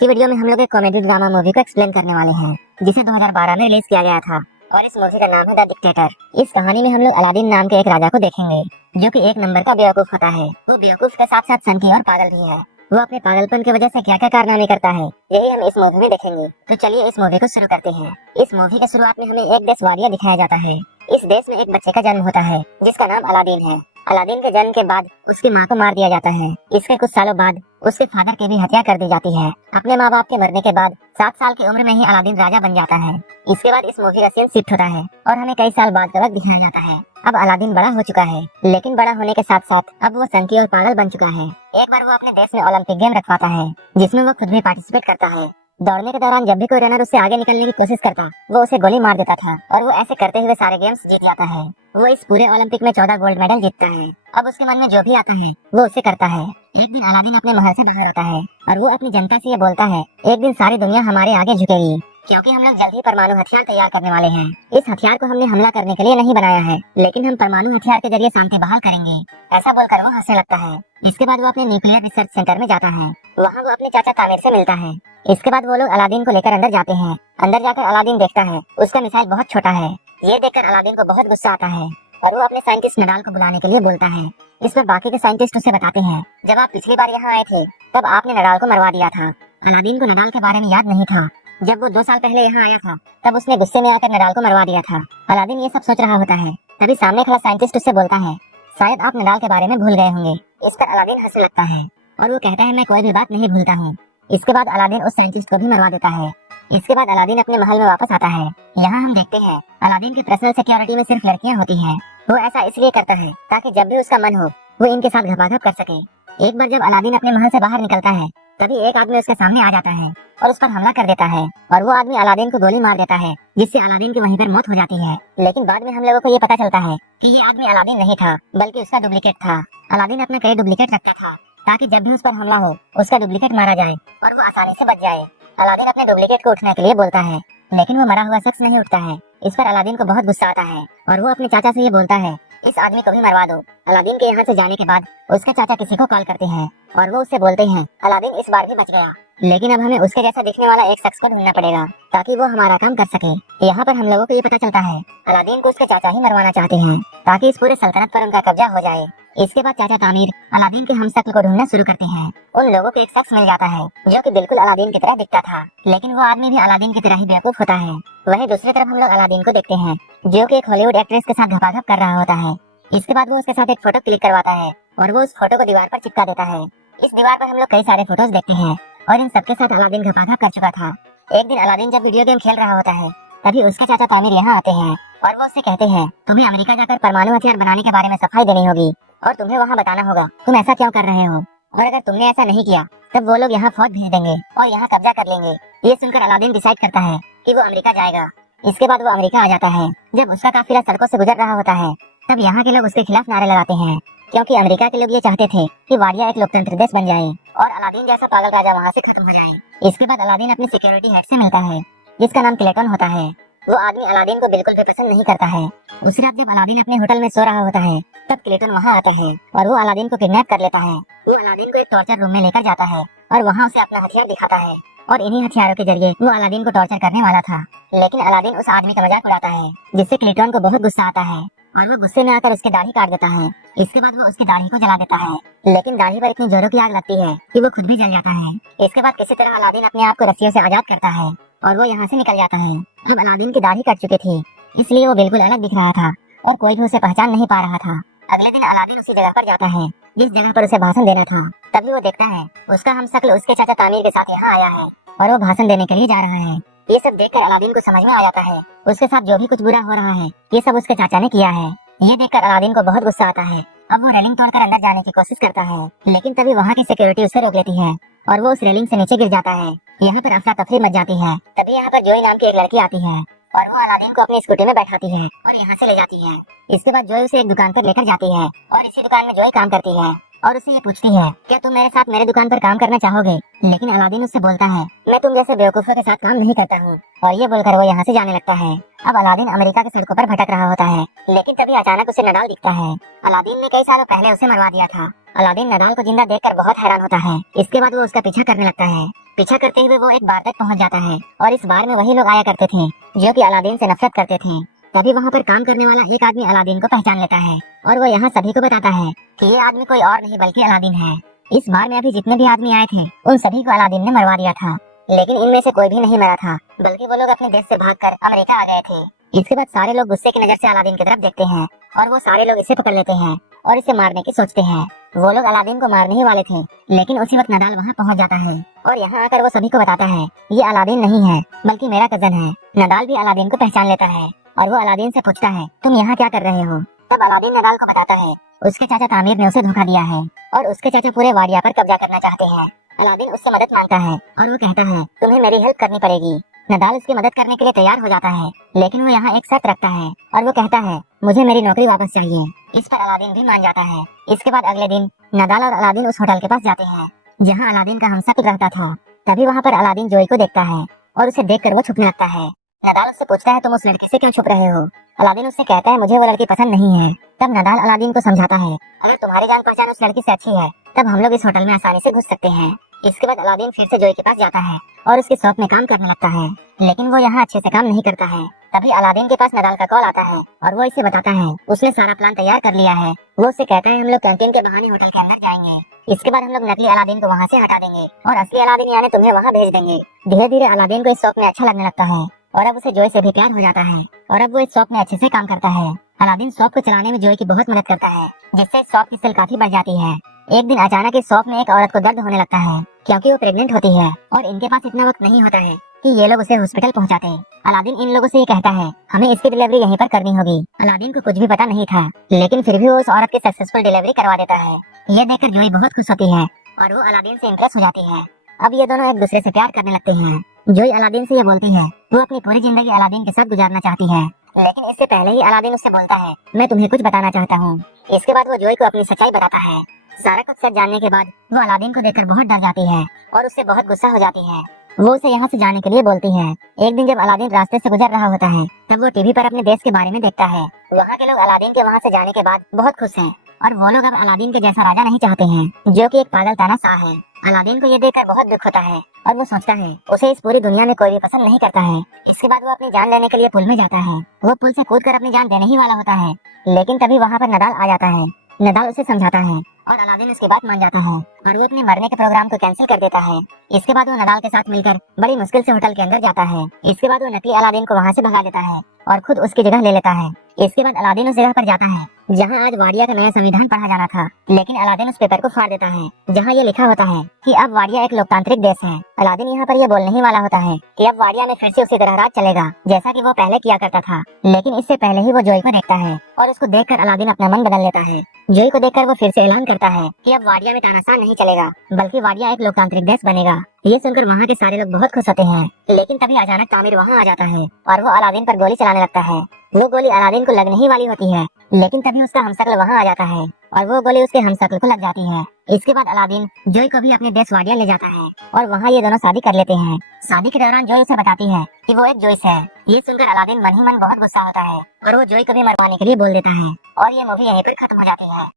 की वीडियो में हम लोग एक कॉमेडी ड्रामा मूवी को एक्सप्लेन करने वाले हैं, जिसे 2012 में रिलीज किया गया था और इस मूवी का नाम है द डिक्टेटर। इस कहानी में हम लोग अलादीन नाम के एक राजा को देखेंगे, जो कि एक नंबर का बेवकूफ होता है। वो बेवकूफ के साथ साथ सनकी और पागल भी है। वो अपने पागलपन की वजह से क्या क्या कारनामे करता है, यही हम इस मूवी में देखेंगे। तो चलिए इस मूवी को शुरू करते हैं। इस मूवी के शुरुआत में हमें एक देश वालिया दिखाया जाता है। इस देश में एक बच्चे का जन्म होता है, जिसका नाम अलादीन है। अलादीन के जन्म के बाद उसकी माँ को मार दिया जाता है। इसके कुछ सालों बाद उसके फादर की भी हत्या कर दी जाती है। अपने माँ बाप के मरने के बाद 7 साल की उम्र में ही अलादीन राजा बन जाता है। इसके बाद इस मूवी का सीन शिफ्ट होता है और हमें कई साल बाद का वक्त दिखाया जाता है। अब अलादीन बड़ा हो चुका है, लेकिन बड़ा होने के साथ साथ अब वो सनकी और पागल बन चुका है। एक बार वो अपने देश में ओलंपिक गेम रखवाता है, जिसमें वो खुद भी पार्टिसिपेट करता है। दौड़ने के दौरान जब भी कोई रनर उससे आगे निकलने की कोशिश करता, वो उसे गोली मार देता था और वो ऐसे करते हुए सारे गेम्स जीत जाता है। वो इस पूरे ओलंपिक में 14 गोल्ड मेडल जीतता है। अब उसके मन में जो भी आता है वो उसे करता है। एक दिन अलादीन अपने महल से बाहर होता है और वो अपनी जनता से ये बोलता है, एक दिन सारी दुनिया हमारे आगे झुकेगी, क्योंकि हम लोग जल्द ही परमाणु हथियार तैयार करने वाले हैं। इस हथियार को हमने हमला करने के लिए नहीं बनाया है, लेकिन हम परमाणु हथियार के जरिए शांति बहाल करेंगे। ऐसा बोलकर वो हंसने लगता है। इसके बाद वो अपने न्यूक्लियर रिसर्च सेंटर में जाता है। वहाँ वो अपने चाचा तामिर से मिलता है। इसके बाद वो लोग अलादीन को लेकर अंदर जाते हैं। अंदर जाकर अलादीन देखता है उसका मिसाइल बहुत छोटा है। ये देखकर अलादीन को बहुत गुस्सा आता है और वो अपने साइंटिस्ट नडाल को बुलाने के लिए बोलता है। इस पर बाकी के साइंटिस्ट उसे बताते हैं, जब आप पिछली बार यहाँ आए थे तब आपने नडाल को मरवा दिया था। अलादीन को नडाल के बारे में याद नहीं था। जब वो 2 साल पहले यहाँ आया था तब उसने गुस्से में आकर नडाल को मरवा दिया था। अलादीन ये सब सोच रहा होता है, तभी सामने खड़ा साइंटिस्ट उससे बोलता है, शायद आप नडाल के बारे में भूल गए होंगे। इस पर अलादीन हंसने लगता है और वो कहता है, मैं कोई भी बात नहीं भूलता हूँ। इसके बाद अलादीन उस साइंटिस्ट को भी मरवा देता है। इसके बाद अलादीन अपने महल में वापस आता है। यहाँ हम देखते हैं अलादीन की पर्सनल सिक्योरिटी में सिर्फ लड़कियाँ होती हैं। वो ऐसा इसलिए करता है ताकि जब भी उसका मन हो वो इनके साथ घपाघप कर सके। एक बार जब अलादीन अपने महल से बाहर निकलता है, तभी एक आदमी उसके सामने आ जाता है और उस पर हमला कर देता है और वो आदमी अलादीन को गोली मार देता है, जिससे अलादीन की वहीं पर मौत हो जाती है। लेकिन बाद में हम लोगों को ये पता चलता है कि ये आदमी अलादीन नहीं था, बल्कि उसका डुप्लीकेट था। अलादीन अपना कई डुप्लीकेट रखता था ताकि जब भी उस पर हमला हो उसका डुप्लीकेट मारा जाए और वो आसानी से बच जाए। अलादीन अपने डुप्लीकेट को उठने के लिए बोलता है, लेकिन वो मरा हुआ शख्स नहीं उठता है। इस पर अलादीन को बहुत गुस्सा आता है और वो अपने चाचा से ये बोलता है, इस आदमी को भी मरवा दो। अलादीन के यहाँ से जाने के बाद उसके चाचा किसी को कॉल करते हैं और वो उससे बोलते हैं, अलादीन इस बार भी बच गया, लेकिन अब हमें उसके जैसा दिखने वाला एक शख्स को ढूंढना पड़ेगा ताकि वो हमारा काम कर सके। यहाँ पर हम लोगों को ये पता चलता है अलादीन को उसके चाचा ही मरवाना चाहते हैं ताकि इस पूरे सल्तनत पर उनका कब्जा हो जाए। इसके बाद चाचा तामिर अलादीन के हमशक्ल को ढूंढना शुरू करते हैं। उन लोगों को एक शख्स मिल जाता है जो कि बिल्कुल अलादीन की तरह दिखता था, लेकिन वो आदमी भी अलादीन की तरह ही बेवकूफ होता है। वहीं दूसरी तरफ हम लोग अलादीन को देखते हैं, जो कि एक हॉलीवुड एक्ट्रेस के साथ घपाघप कर रहा होता है। इसके बाद वो उसके साथ एक फोटो क्लिक करवाता है और वो उस फोटो को दीवार पर चिपका देता है। इस दीवार पर हम लोग कई सारे फोटोज देखते हैं और इन सबके साथ अलादीन घपाघप कर चुका था। एक दिन अलादीन जब वीडियो गेम खेल रहा होता है, तभी उसके चाचा तामिर यहाँ आते हैं और वो उससे कहते हैं, तुम्हें अमेरिका जाकर परमाणु हथियार बनाने के बारे में सफाई देनी होगी और तुम्हें वहाँ बताना होगा तुम ऐसा क्यों कर रहे हो, और अगर तुमने ऐसा नहीं किया तब वो लोग यहाँ फौज भेज देंगे और यहाँ कब्जा कर लेंगे। ये सुनकर अलादीन डिसाइड करता है कि वो अमेरिका जाएगा। इसके बाद वो अमेरिका आ जाता है। जब उसका काफिला सड़कों से गुजर रहा होता है, तब यहाँ के लोग उसके खिलाफ नारे लगाते हैं, क्योंकि अमेरिका के लोग ये चाहते थे कि वाडिया एक लोकतंत्र देश बन जाए और अलादीन जैसा पागल राजा वहाँ से खत्म हो जाए। इसके बाद अलादीन अपनी सिक्योरिटी हेड से मिलता है, जिसका नाम क्लेटन होता है। वो आदमी अलादीन को बिल्कुल भी पसंद नहीं करता है। उसी रात जब अलादीन अपने होटल में सो रहा होता है, तब क्लेटन वहाँ आता है और वो अलादीन को किडनैप कर लेता है। वो अलादीन को एक टॉर्चर रूम में लेकर जाता है और वहाँ उसे अपना हथियार दिखाता है और इन्हीं हथियारों के जरिए वो अलादीन को टॉर्चर करने वाला था। लेकिन अलादीन उस आदमी का मजाक उड़ाता है, जिससे क्लेटन को बहुत गुस्सा आता है और वो गुस्से में आकर उसकी दाढ़ी काट देता है। इसके बाद वो उसकी दाढ़ी को जला देता है, लेकिन दाढ़ी पर इतनी जोरों की आग लगती है कि वो खुद भी जल जाता है। इसके बाद किसी तरह अलादीन अपने आप को रस्सियों से आजाद करता है और वो यहाँ से निकल जाता है। अब अलादीन की दाढ़ी कट चुकी थी, इसलिए वो बिल्कुल अलग दिख रहा था और कोई भी उसे पहचान नहीं पा रहा था। अगले दिन अलादीन उसी जगह पर जाता है जिस जगह पर उसे भाषण देना था। तभी वो देखता है उसका हमशक्ल उसके चाचा तामिर के साथ यहाँ आया है और वो भाषण देने के लिए जा रहा है। ये सब देखकर अलादीन को समझ में आ जाता है उसके साथ जो भी कुछ बुरा हो रहा है ये सब उसके चाचा ने किया है। ये देखकर अलादीन को बहुत गुस्सा आता है। अब वो रेलिंग तोड़कर अंदर जाने की कोशिश करता है, लेकिन तभी वहाँ की सिक्योरिटी उसे रोक लेती है और वो उस रेलिंग से नीचे गिर जाता है। यहाँ पर अफरा तफरी मच जाती है। तभी यहाँ पर जोई नाम की एक लड़की आती है और वो अलादीन को अपनी स्कूटी में बैठाती है और यहाँ से ले जाती है। इसके बाद जोई उसे एक दुकान पर लेकर जाती है और इसी दुकान में जोई काम करती है और उससे ये पूछती है, क्या तुम मेरे साथ मेरे दुकान पर काम करना चाहोगे? लेकिन अलादीन उससे बोलता है, मैं तुम जैसे बेवकूफों के साथ काम नहीं करता हूँ, और ये बोलकर वो यहाँ से जाने लगता है। अब अलादीन अमेरिका की सड़कों पर भटक रहा होता है, लेकिन तभी अचानक उसे नडाल दिखता है। अलादीन ने कई सालों पहले उसे मरवा दिया था। अलादीन नडाल को जिंदा देखकर बहुत हैरान होता है। इसके बाद वो उसका पीछा करने लगता है। पीछा करते हुए वो एक बार तक पहुंच जाता है और इस बार में वही लोग आया करते थे जो कि अलादीन से नफरत करते थे। तभी वहाँ पर काम करने वाला एक आदमी अलादीन को पहचान लेता है और वो यहाँ सभी को बताता है कि ये आदमी कोई और नहीं बल्कि अलादीन है। इस बार में अभी जितने भी आदमी आए थे उन सभी को अलादीन ने मरवा दिया था, लेकिन इनमें से कोई भी नहीं मरा था, बल्कि वो लोग अपने देश से भागकर अमेरिका आ गए थे। इसके बाद सारे लोग गुस्से की नजर से अलादीन की तरफ देखते हैं और वो सारे लोग इसे पकड़ लेते हैं और इसे मारने की सोचते हैं। वो लोग अलादीन को मारने ही वाले थे, लेकिन उसी वक्त नदाल वहाँ पहुँच जाता है और यहाँ आकर वो सभी को बताता है ये अलादीन नहीं है बल्कि मेरा कजन है। नदाल भी अलादीन को पहचान लेता है और वो अलादीन से पूछता है तुम यहाँ क्या कर रहे हो। तब अलादीन नदाल को बताता है उसके चाचा तामिर ने उसे धोखा दिया है और उसके चाचा पूरे वाडिया पर कब्जा करना चाहते हैं। अलादीन उससे मदद मांगता है और वो कहता है तुम्हें मेरी हेल्प करनी पड़ेगी। नदाल उसकी मदद करने के लिए तैयार हो जाता है, लेकिन वो यहाँ एक शर्त रखता है और वो कहता है मुझे मेरी नौकरी वापस चाहिए। इस पर अलादीन भी मान जाता है। इसके बाद अगले दिन नदाल और अलादीन उस होटल के पास जाते हैं जहाँ अलादीन का हमशक्ल रहता था। तभी वहाँ पर अलादीन जोई को देखता है और उसे देखकर वो छुपने लगता है। नदाल उससे पूछता है तुम उस लड़की से क्यों छुप रहे हो। अलादीन उससे कहता है मुझे वो लड़की पसंद नहीं है। तब नदाल अलादीन को समझाता है अगर तुम्हारी जान पहचान उस लड़की से अच्छी है तब हम लोग इस होटल में आसानी से घुस सकते हैं। इसके बाद अलादीन फिर से जोई के पास जाता है और उसकी शॉप में काम करने लगता है, लेकिन वो यहाँ अच्छे से काम नहीं करता है। तभी अलादीन के पास नदाल का कॉल आता है और वो इसे बताता है उसने सारा प्लान तैयार कर लिया है। वो उससे कहता है हम लोग कैंटीन के बहाने होटल के अंदर जाएंगे। इसके बाद हम लोग नकली अलादीन को वहाँ से हटा देंगे और असली अलादीन यानी तुम्हें वहाँ भेज देंगे। धीरे धीरे अलादीन को इस शॉप में अच्छा लगने लगता है और अब उसे जोई से भी प्यार हो जाता है और अब वो इस शॉप में अच्छे से काम करता है। अलादीन शॉप को चलाने में जोई की बहुत मदद करता है, जिससे इस शॉप की सेल काफी बढ़ जाती है। एक दिन अचानक इस शॉप में एक औरत को दर्द होने लगता है क्योंकि वो प्रेग्नेंट होती है और इनके पास इतना वक्त नहीं होता है कि ये लोग उसे हॉस्पिटल पहुंचाते हैं। अलादीन इन लोगों से ये कहता है हमें इसकी डिलीवरी यहीं पर करनी होगी। अलादीन को कुछ भी पता नहीं था, लेकिन फिर भी वो उस औरत की सक्सेसफुल डिलीवरी करवा देता है। ये देखकर जोई बहुत खुश होती है और वो अलादीन से इम्प्रेस हो जाती है। अब ये दोनों एक दूसरे से प्यार करने लगते हैं। जोई अलादीन से ये बोलती है वो अपनी पूरी जिंदगी अलादीन के साथ गुजारना चाहती है, लेकिन इससे पहले ही अलादीन उससे बोलता है मैं तुम्हें कुछ बताना चाहता हूँ। इसके बाद वो जोई को अपनी सच्चाई बताता है। सारा कुछ सच जानने के बाद वो अलादीन को देखकर बहुत डर जाती है और उससे बहुत गुस्सा हो जाती है। वो उसे यहाँ से जाने के लिए बोलती है। एक दिन जब अलादीन रास्ते से गुजर रहा होता है तब वो टीवी पर अपने देश के बारे में देखता है। वहाँ के लोग अलादीन के वहाँ से जाने के बाद बहुत खुश हैं और वो लोग अब अलादीन के जैसा राजा नहीं चाहते हैं जो कि एक पागल तानाशाह है। अलादीन को ये देखकर बहुत दुख होता है और वो सोचता है उसे इस पूरी दुनिया में कोई भी पसंद नहीं करता है। इसके बाद वो अपनी जान लेने के लिए पुल में जाता है। वो पुल से कूदकर अपनी जान देने ही वाला होता है, लेकिन तभी वहाँ पर नदाल आ जाता है। नदाल उसे समझाता है और अलादीन उसकी बात मान जाता है और वो अपने मरने के प्रोग्राम को कैंसिल कर देता है। इसके बाद वो नदाल के साथ मिलकर बड़ी मुश्किल से होटल के अंदर जाता है। इसके बाद वो नकली अलादीन को वहाँ से भगा देता है और खुद उसकी जगह ले लेता है। इसके बाद अलादीन उस जगह पर जाता है जहाँ आज वाडिया का नया संविधान पढ़ा जाना था, लेकिन अलादीन उस पेपर को फाड़ देता है जहाँ ये लिखा होता है कि अब वाडिया एक लोकतांत्रिक देश है। अलादीन यहाँ पर ये बोलने ही वाला होता है कि अब वाडिया में फिर से उसी तरह राज चलेगा जैसा कि वो पहले किया करता था, लेकिन इससे पहले ही वो जोई को देखता है और उसको देखकर अलादीन अपना मन बदल लेता है। जोई को देखकर वो फिर से ऐलान करता है कि अब वाडिया में तानाशाह नहीं चलेगा बल्कि वाडिया एक लोकतांत्रिक देश बनेगा। ये सुनकर वहाँ के सारे लोग बहुत खुश होते हैं, लेकिन तभी अचानक तामिर वहाँ आ जाता है और वो अलादीन पर गोली चलाने लगता है। वो गोली अलादीन को लगने ही वाली होती है, लेकिन तभी उसका हमशक्ल वहाँ आ जाता है और वो गोली उसके हमशक्ल को लग जाती है। इसके बाद अलादीन जोई को भी अपने देश वाडिया ले जाता है और वहाँ ये दोनों शादी कर लेते हैं। शादी के दौरान जोई उसे बताती है कि वो एक जोइस है। ये सुनकर अलादीन मन ही मन बहुत गुस्सा होता है और वो जोई को भी मरवाने के लिए बोल देता है और ये मूवी यहीं पर खत्म हो जाती है।